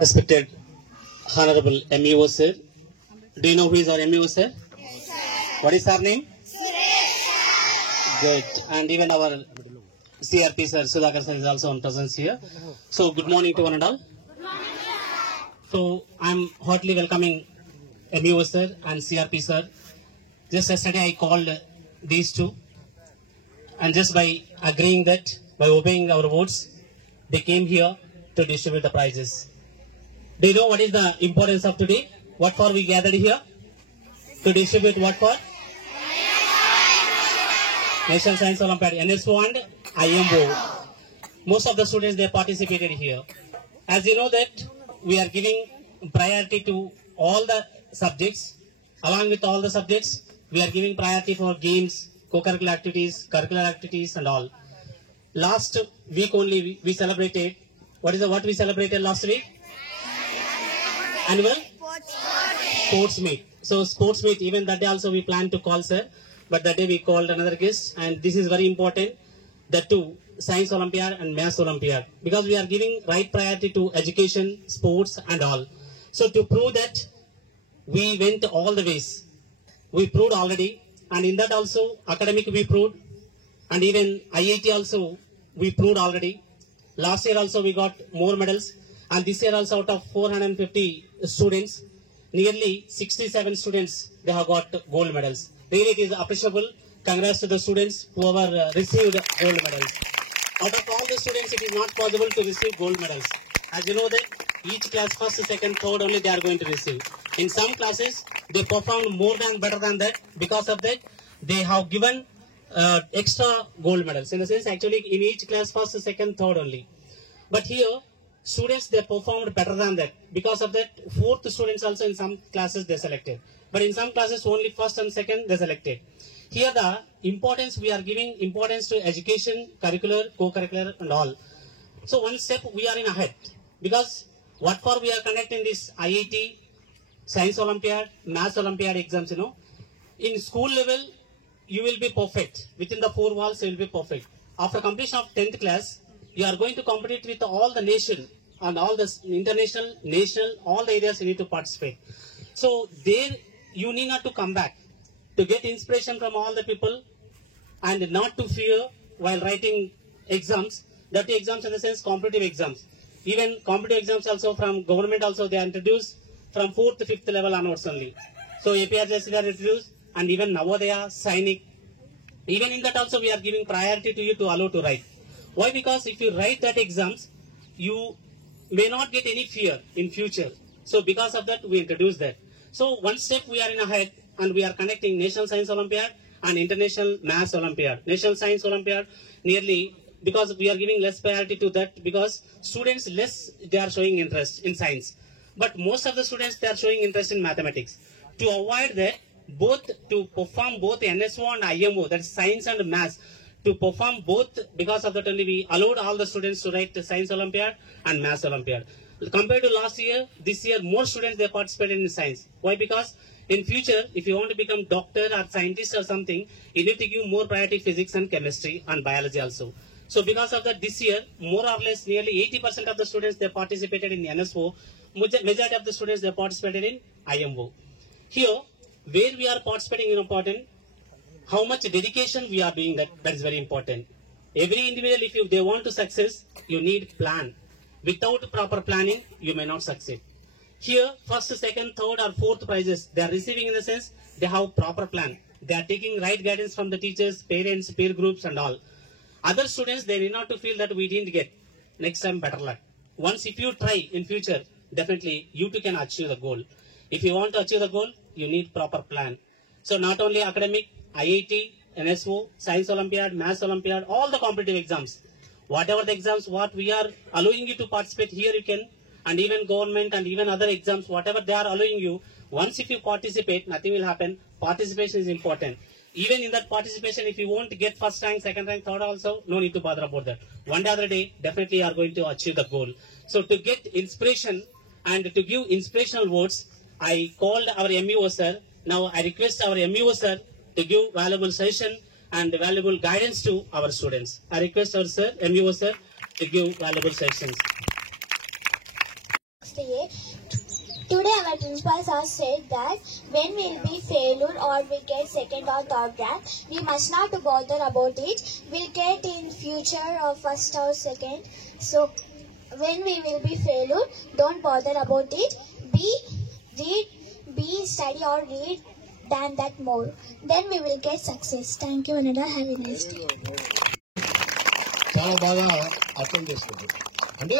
Respected Honorable MEO sir. Do you know who is our MEO sir? Yes, sir. What is our name? Good. And even our CRP sir, Sudhakar sir is also on presence here. So good morning to one and all. Good morning, sir. So I'm heartily welcoming MEO sir and CRP sir. Just yesterday I called these two, and just by agreeing that, by obeying our votes, they came here to distribute the prizes. Do you know what is the importance of today? What for we gathered here? To distribute what for? National Science Olympiad, NSO and IMO. Most of the students, they participated here. As you know that we are giving priority to all the subjects. Along with all the subjects, we are giving priority for games, co-curricular activities, curricular activities and all. Last week only we celebrated, what we celebrated last week? Annual sports meet. So sports meet, even that day also we planned to call sir, but that day we called another guest, and this is very important, the two, Science Olympiad and Maths Olympiad, because we are giving right priority to education, sports and all. So to prove that, we went all the ways. We proved already, and in that also academic we proved, and even IIT also we proved already. Last year also we got more medals, and this year also out of 450 students, nearly 67 students, they have got gold medals. Really it is appreciable. Congrats to the students who have received gold medals. Out of all the students, it is not possible to receive gold medals. As you know that each class, first, second, third only they are going to receive. In some classes, they performed better than that. Because of that, they have given extra gold medals. In the sense, actually, in each class, first, second, third only. But here, students, they performed better than that. Because of that, fourth students also in some classes they selected. But in some classes, only first and second they selected. Here the importance, we are giving importance to education, curricular, co-curricular and all. So one step we are in ahead. Because what for we are conducting this IIT, Science Olympiad, Maths Olympiad exams, in school level, you will be perfect. Within the four walls, you will be perfect. After completion of 10th class, you are going to compete with all the nation and all the international, national, all the areas you need to participate. So there, you need not to come back. To get inspiration from all the people and not to fear while writing exams, that exams in the sense competitive exams. Even competitive exams also from government also they are introduced from 4th to 5th level onwards only. So APRJC are introduced, and even Navodaya, Sainik. Even in that also we are giving priority to you to allow to write. Why? Because if you write that exams, you may not get any fear in future. So because of that we introduce that. So one step we are in ahead, and we are connecting National Science Olympiad and International Maths Olympiad. National Science Olympiad nearly, because we are giving less priority to that, because students less they are showing interest in science. But most of the students they are showing interest in mathematics. To avoid that, to perform both NSO and IMO, that is science and maths, to perform both, because of that only we allowed all the students to write the Science Olympiad and Maths Olympiad. Compared to last year, this year more students they participated in science. Why? Because in future, if you want to become doctor or scientist or something, you need to give more priority physics and chemistry and biology also. So because of that, this year, more or less nearly 80% of the students they participated in NSO. Majority of the students they participated in IMO. Here, where we are participating is important. How much dedication we are doing, that is very important. Every individual, if they want to success, you need plan. Without proper planning, you may not succeed. Here, first, second, third or fourth prizes, they are receiving in the sense, they have proper plan. They are taking right guidance from the teachers, parents, peer groups and all. Other students, they need not to feel that we didn't get. Next time, better luck. Once if you try in future, definitely you too can achieve the goal. If you want to achieve the goal, you need proper plan. So not only academic, IIT, NSO, Science Olympiad, Maths Olympiad, all the competitive exams. Whatever the exams, what we are allowing you to participate here, you can. And even government and even other exams, whatever they are allowing you, once if you participate, nothing will happen. Participation is important. Even in that participation, if you won't get first rank, second rank, third also, no need to bother about that. One day or other day, definitely you are going to achieve the goal. So to get inspiration and to give inspirational words, I called our MEO sir. Now I request our MEO sir to give valuable session and valuable guidance to our students. I request our sir, MEO sir, to give valuable sessions. Namaste. Today our principal sir said that when we will be failure or we get second or third rank, we must not bother about it. We'll get in future or first or second. So when we will be failure, don't bother about it. Be study or read than that more. Then we will get success. Thank you, Anada. Have a nice day. చాలా బాగా అర్థం చేసుకుంది. అంటే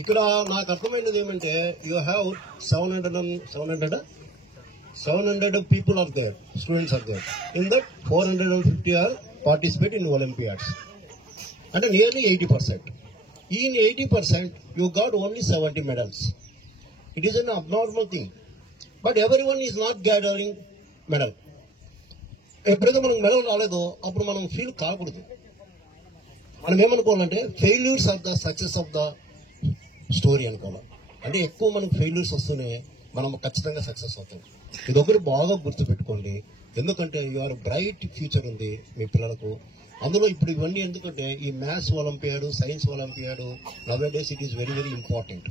ఇక్కడ నాకు అర్థమైనది ఏమంటే you have 700 people are there, students are there. In that 450 are participate in olympiads. అంటే nearly 80%. In 80%, you got only 70 medals. It is an abnormal thing. But everyone is not gathering medal. ఎప్పుడైతే మనకు medal రాలేదో అప్పుడు మనం feel కాకూడదు. మనం ఏమనుకోవాలంటే failures of the success of the story అనుకోవాలి. అంటే ఎక్కువ మనకు ఫెయిల్యూర్స్ వస్తేనే మనం ఖచ్చితంగా సక్సెస్ అవుతాం. ఇది ఒకటి బాగా గుర్తుపెట్టుకోండి. ఎందుకంటే యువర్ బ్రైట్ ఫ్యూచర్ ఉంది మీ పిల్లలకు. అందులో ఇప్పుడు ఇవన్నీ ఎందుకంటే ఈ maths olympiad, science olympiad nowadays it is very very important.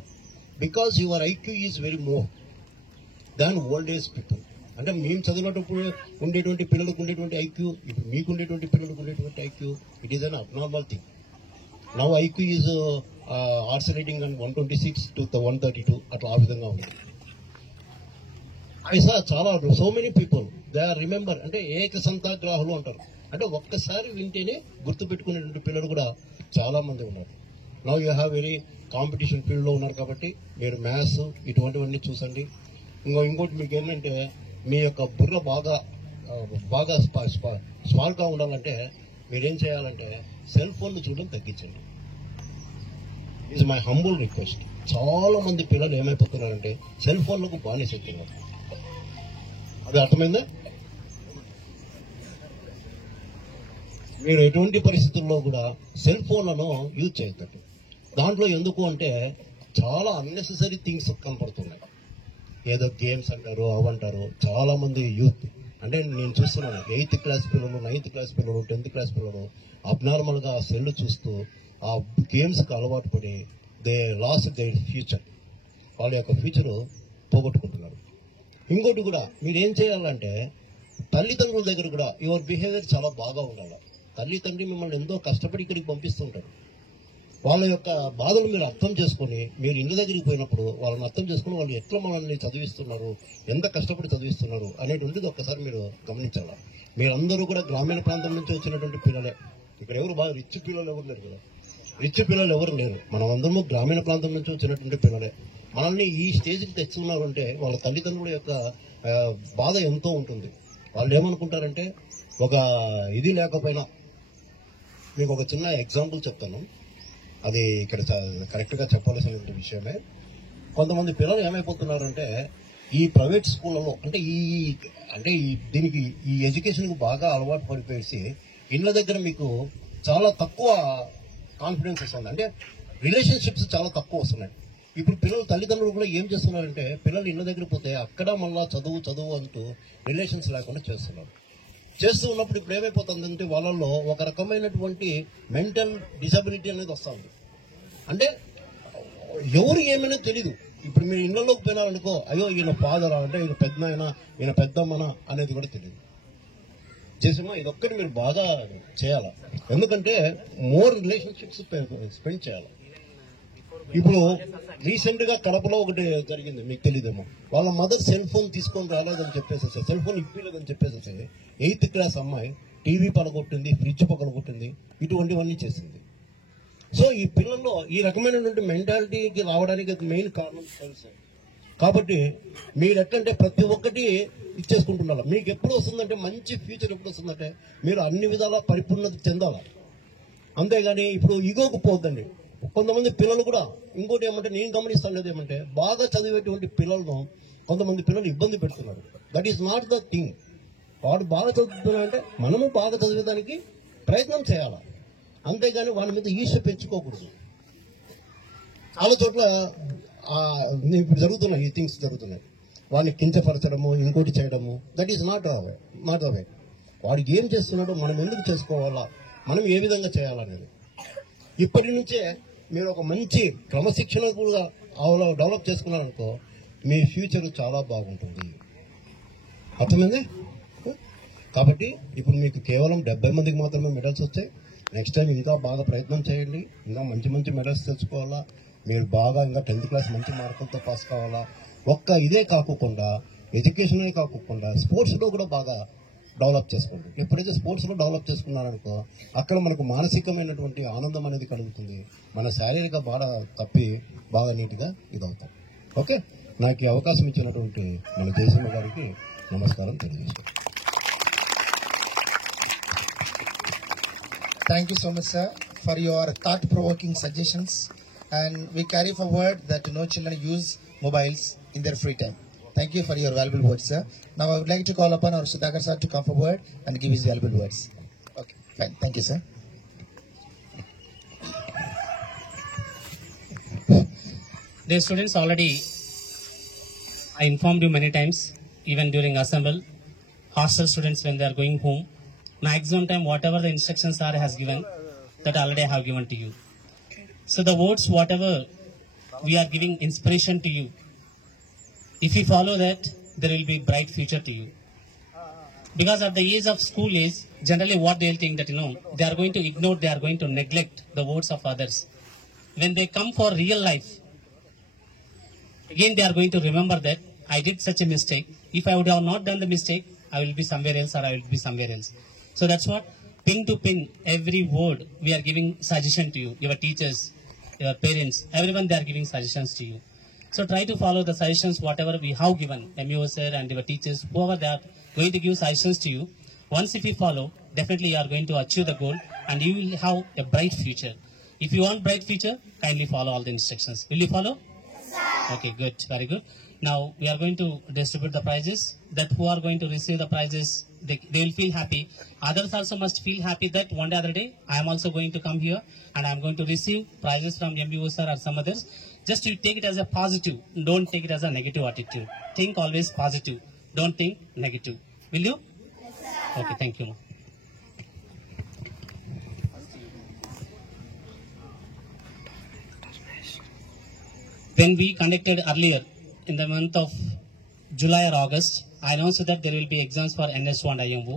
Because your IQ is very more than old age people. అంటే మేము చదివినప్పుడు ఉండేటువంటి పిల్లలకు ఉండేటువంటి ఐక్యూ, ఇప్పుడు మీకు ఉండేటువంటి పిల్లలకు ఉండేటువంటి IQ, it is an abnormal thing. Now IQ is ఆర్సరేటింగ్ అండ్ 126 to 132 అట్లా ఆ విధంగా ఉంది. ఐసా చాలా so many people they are remember. అంటే ఏకసంతాగ్రాహులు అంటారు. అంటే ఒక్కసారి వింటేనే గుర్తుపెట్టుకునేటువంటి పిల్లలు కూడా చాలా మంది ఉన్నారు. Now you have very competition ఫీల్డ్లో ఉన్నారు కాబట్టి మీరు మ్యాథ్స్ ఇటువంటివన్నీ చూసండి. ఇంకోటి మీకు ఏంటంటే మీ యొక్క బుర్ర బాగా స్మార్ట్గా ఉండాలంటే మీరేం చేయాలంటే సెల్ ఫోన్లు చూడడం తగ్గించండి. Is my humble request. చాలా మంది పిల్లలు ఏమైపోతున్నారంటే సెల్ ఫోన్లకు బానిసవుతున్నారు. అది అర్థమైందా? మీరు ఎటువంటి పరిస్థితుల్లో కూడా సెల్ ఫోన్లను యూజ్ చేయొద్దు. దాంట్లో ఎందుకు అంటే చాలా అన్నెసెసరీ థింగ్స్ కనపడుతున్నాయి. ఏదో గేమ్స్ అంటారు, అవంటారు. చాలా మంది యూత్ అంటే నేను చూస్తున్నాను 8th క్లాస్ పిల్లలు, 9th క్లాస్ పిల్లలు, 10th క్లాస్ పిల్లలు అబ్నార్మల్గా ఆ సెల్ చూస్తూ ఆ గేమ్స్కి అలవాటు పడి దే లాస్ట్ దేర్ ఫ్యూచర్. వాళ్ళ యొక్క ఫ్యూచర్ పోగొట్టుకుంటున్నారు. ఇంకోటి కూడా మీరేం చేయాలంటే తల్లిదండ్రుల దగ్గర కూడా యువర్ బిహేవియర్ చాలా బాగా ఉండాలి. తల్లిదండ్రి మిమ్మల్ని ఎంతో కష్టపడి ఇక్కడికి పంపిస్తుంటారు. వాళ్ళ యొక్క బాధలు మీరు అర్థం చేసుకొని మీరు ఇంటి దగ్గరికి పోయినప్పుడు వాళ్ళని అర్థం చేసుకుని వాళ్ళు ఎట్లా మనల్ని చదివిస్తున్నారు, ఎంత కష్టపడి చదివిస్తున్నారు అనేటువంటిది ఒక్కసారి మీరు గమనించాలి. మీరందరూ కూడా గ్రామీణ ప్రాంతం నుంచి వచ్చినటువంటి పిల్లలే. ఇక్కడ ఎవరు బాగా రిచ్ పిల్లలు ఎవరు లేరు కదా, రిచ్ పిల్లలు ఎవరు లేరు. మనం అందరము గ్రామీణ ప్రాంతం నుంచి వచ్చినటువంటి పిల్లలే. మనల్ని ఈ స్టేజ్కి తెచ్చుకున్నారు అంటే వాళ్ళ తల్లిదండ్రుల యొక్క బాధ ఎంతో ఉంటుంది. వాళ్ళు ఏమనుకుంటారంటే ఒక ఇది లేకపోయినా, మీకు ఒక చిన్న ఎగ్జాంపుల్ చెప్తాను. అది ఇక్కడ కరెక్ట్గా చెప్పాల్సిన విషయమే. కొంతమంది పిల్లలు ఏమైపోతున్నారంటే ఈ ప్రైవేట్ స్కూళ్ళలో అంటే దీనికి ఈ ఎడ్యుకేషన్కు బాగా అలవాటు పడిపోయేసి ఇళ్ళ దగ్గర మీకు చాలా తక్కువ కాన్ఫిడెన్స్ వస్తుంది. అంటే రిలేషన్షిప్స్ చాలా తక్కువ వస్తున్నాయి. ఇప్పుడు పిల్లలు తల్లిదండ్రులు కూడా ఏం చేస్తున్నారంటే పిల్లలు ఇళ్ళ దగ్గర పోతే అక్కడ మళ్ళా చదువు అంటూ రిలేషన్స్ లేకుండా చేస్తున్నారు. చేస్తూ ఉన్నప్పుడు ఇప్పుడు ఏమైపోతుందంటే వాళ్ళల్లో ఒక రకమైనటువంటి మెంటల్ డిసబిలిటీ అనేది వస్తుంది. అంటే ఎవరు ఏమైనా తెలీదు. ఇప్పుడు మీరు ఇళ్ళలోకి పోయినారనుకో, అయ్యో ఈయన ఫాదరా అంటే ఈయన పెద్దనాయన, ఈయన పెద్దమ్మనా అనేది కూడా తెలియదు. చేసిమా ఇదొక్కటి మీరు బాగా చేయాలి. ఎందుకంటే మోర్ రిలేషన్షిప్స్ స్పెండ్ చేయాలి. ఇప్పుడు రీసెంట్ గా కడపలో ఒకటి జరిగింది, మీకు తెలియదేమో. వాళ్ళ మదర్ సెల్ ఫోన్ తీసుకొని రాలేదని చెప్పేసి, సెల్ ఫోన్ ఇప్పలేదని చెప్పేసి 8th క్లాస్ అమ్మాయి టీవీ పగలగొట్టింది, ఫ్రిడ్జ్ పగలగొట్టింది, ఇటువంటివన్నీ చేసింది. సో ఈ పిల్లల్లో ఈ రకమైనటువంటి మెంటాలిటీకి రావడానికి మెయిన్ కారణం తెలుసు. కాబట్టి మీరు ఎట్లంటే ప్రతి ఒక్కటి ఇచ్చేసుకుంటున్నారు. మీకు ఎప్పుడు వస్తుందంటే మంచి ఫ్యూచర్ ఎప్పుడు వస్తుందంటే మీరు అన్ని విధాలా పరిపూర్ణత చెందాలి. అంతేగాని ఇప్పుడు ఈగోకు పోద్దండి. కొంతమంది పిల్లలు కూడా ఇంకోటి ఏమంటే నేను గమనిస్తాను ఏమంటే బాగా చదివేటువంటి పిల్లలను కొంతమంది పిల్లలు ఇబ్బంది పెడుతున్నారు. That is not the thing. వాడు బాగా చదువుతున్నారంటే మనము బాగా చదివేదానికి ప్రయత్నం చేయాలి. అంతేగాని వాళ్ళ మీద ఈర్ష్య పెంచుకోకూడదు. చాలా చోట్ల ఇప్పుడు జరుగుతున్నాయి, ఈ థింగ్స్ జరుగుతున్నాయి. వాడిని కించపరచడము, ఇంకోటి చేయడము, that is not the way. వాడికి ఏం చేస్తున్నాడో మనం ఎందుకు చేసుకోవాలా, మనం ఏ విధంగా చేయాలనేది ఇప్పటి నుంచే మీరు ఒక మంచి క్రమశిక్షణ కూడా డెవలప్ చేసుకున్నారనుకో మీ ఫ్యూచర్ చాలా బాగుంటుంది. అర్థమైంది? కాబట్టి ఇప్పుడు మీకు కేవలం 70 మందికి మాత్రమే మెడల్స్ వచ్చాయి. నెక్స్ట్ టైం ఇంకా బాగా ప్రయత్నం చేయండి, ఇంకా మంచి మంచి మెడల్స్ తెచ్చుకోవాలా. మీరు బాగా ఇంకా 10th క్లాస్ మంచి మార్కులతో పాస్ కావాలా. ఇదే కాకుండా ఎడ్యుకేషనే కాకుండా స్పోర్ట్స్లో కూడా బాగా డెవలప్ చేసుకోండి. ఎప్పుడైతే స్పోర్ట్స్లో డెవలప్ చేసుకున్నారనుకో అక్కడ మనకు మానసికమైనటువంటి ఆనందం అనేది కలుగుతుంది. మన శారీరక బాధ తప్పి బాగా నీట్గా ఇదవుతాం. ఓకే, నాకు ఈ అవకాశం ఇచ్చినటువంటి మన జయసింహ గారికి నమస్కారం తెలియజేస్తాను. Thank you so much, sir, for your thought-provoking suggestions. And we carry forward that no children use mobiles in their free time. Thank you for your valuable words, sir. Now I would like to call upon our Sudhakar sir to come forward and give his valuable words. Okay, fine. Thank you, sir. Dear students, already I informed you many times, even during assemble, hostel students when they are going home, maximum time whatever the instructions sir has given, that already I have given to you. So the words whatever we are giving inspiration to you, if you follow that, there will be bright future to you. Because at the age of school age, generally what they'll think that they are going to ignore, they are going to neglect the words of others. When they come for real life, again they are going to remember that I did such a mistake. If I would have not done the mistake, I will be somewhere else or I will be somewhere else. So that's what, pin to pin, every word we are giving suggestion to you, your teachers, your parents, everyone they are giving suggestions to you. So try to follow the suggestions whatever we have given, MUO sir and your teachers, whoever they are going to give suggestions to you. Once if you follow, definitely you are going to achieve the goal and you will have a bright future. If you want bright future, kindly follow all the instructions. Will you follow? Okay, good, very good. Now we are going to distribute the prizes. That who are going to receive the prizes, they will feel happy. Others also must feel happy that one day other day I am also going to come here and I am going to receive prizes from MBO sir or some others. Just you take it as a positive. Don't take it as a negative attitude. Think always positive. Don't think negative. Will you? Yes, sir. Okay, thank you. When we conducted earlier in the month of July or August, I announced that there will be exams for NSO and IMO.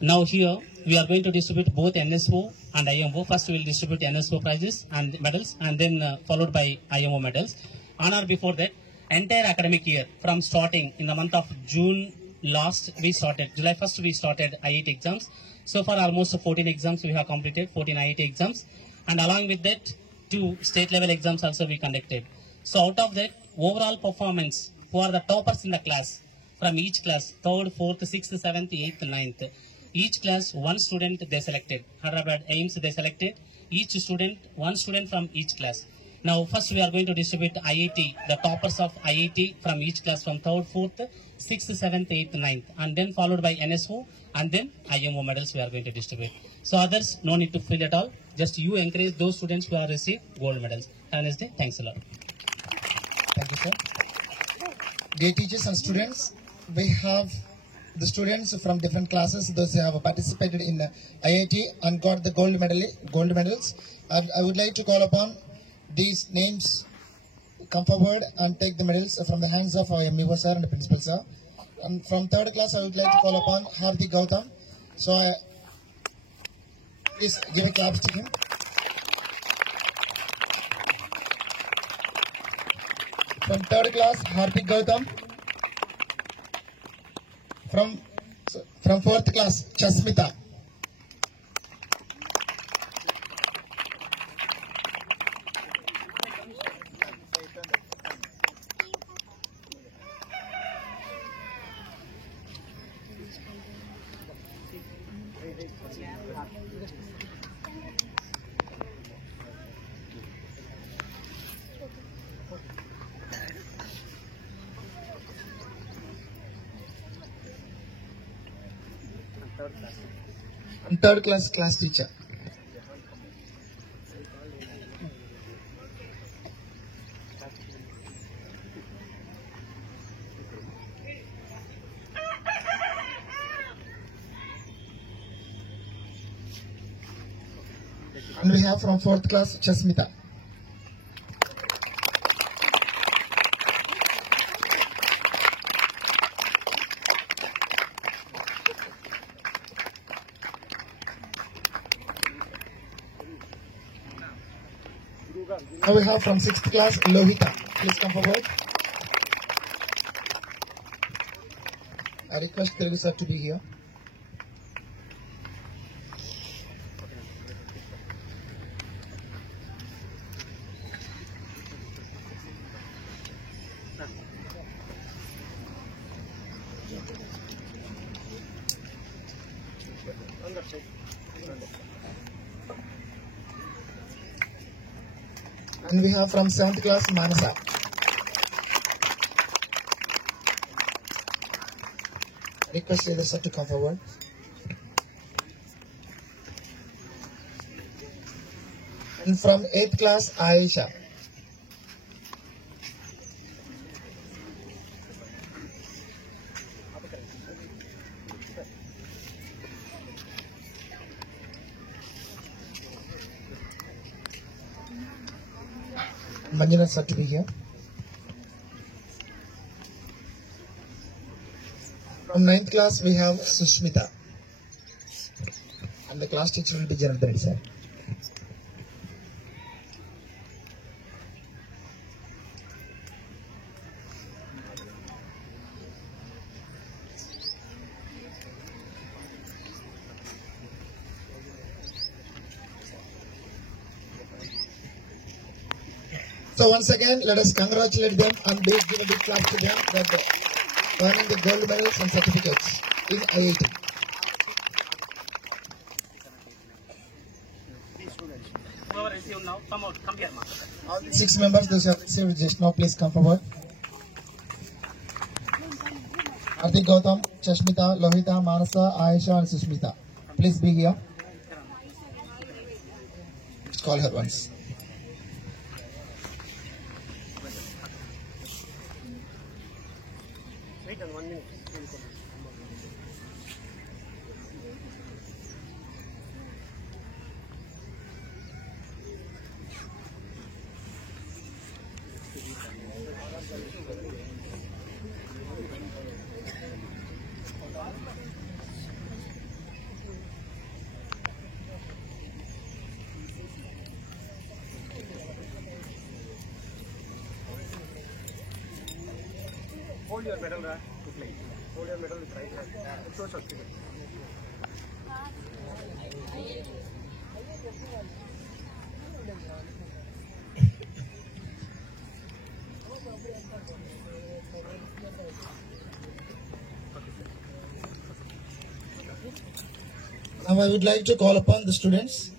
Now here we are going to distribute both NSO and IMO. First we will distribute NSO prizes and medals and then followed by IMO medals. On or before that, entire academic year from starting in the month of June last we started, July 1st we started IIT exams. So far almost 14 exams we have completed, 14 IIT exams, and along with that 2 state level exams also we conducted. So out of that, overall performance, who are the toppers in the class, from each class, 3rd, 4th, 6th, 7th, 8th, 9th, each class, one student they selected. Hyderabad AIMS they selected, each student, one student from each class. Now first we are going to distribute IIT, the toppers of IIT from each class from 3rd, 4th, 6th, 7th, 8th, 9th, and then followed by NSO and then IMO medals we are going to distribute. So others, no need to feel at all. Just you encourage those students who have received gold medals. Have a nice day. Thanks a lot. Thank you, sir. Dear teachers and students, we have the students from different classes, those who have participated in IIT and got the gold medals. I would like to call upon these names come forward and take the medals from the hands of our MBO sir and the principal sir. And from 3rd class, I would like to call upon Hardik Gautam. So please give a clap to him. From 3rd class, Hardik Gautam. From 4th class, Chasmita. And 3rd class teacher. And we have from 4th class, Chasmita. Now we have from 6th class, Lohita. Please come forward. I request Telugu sir to be here. And we have from 7th class, Manasa. Request Taylor sir to come forward. And from 8th class, Aisha. Manjana sir to be here. From 9th class, we have Sushmita. And the class teacher will be Janardhan sir. So once again, let us congratulate them and give a big clap to them that earning the gold medals and certificates in IIT. Whoever received now, come here, ma. All the 6 members those who have received just now, please come forward. Hardik Gautam, Chashmita, Lohita, Manasa, Aisha and Sushmita. Please be here. Let's call her once. Wait 1 minute. Hold your medal, to play. Hold your medal with right hand. It's so short. Now I would like to call upon the students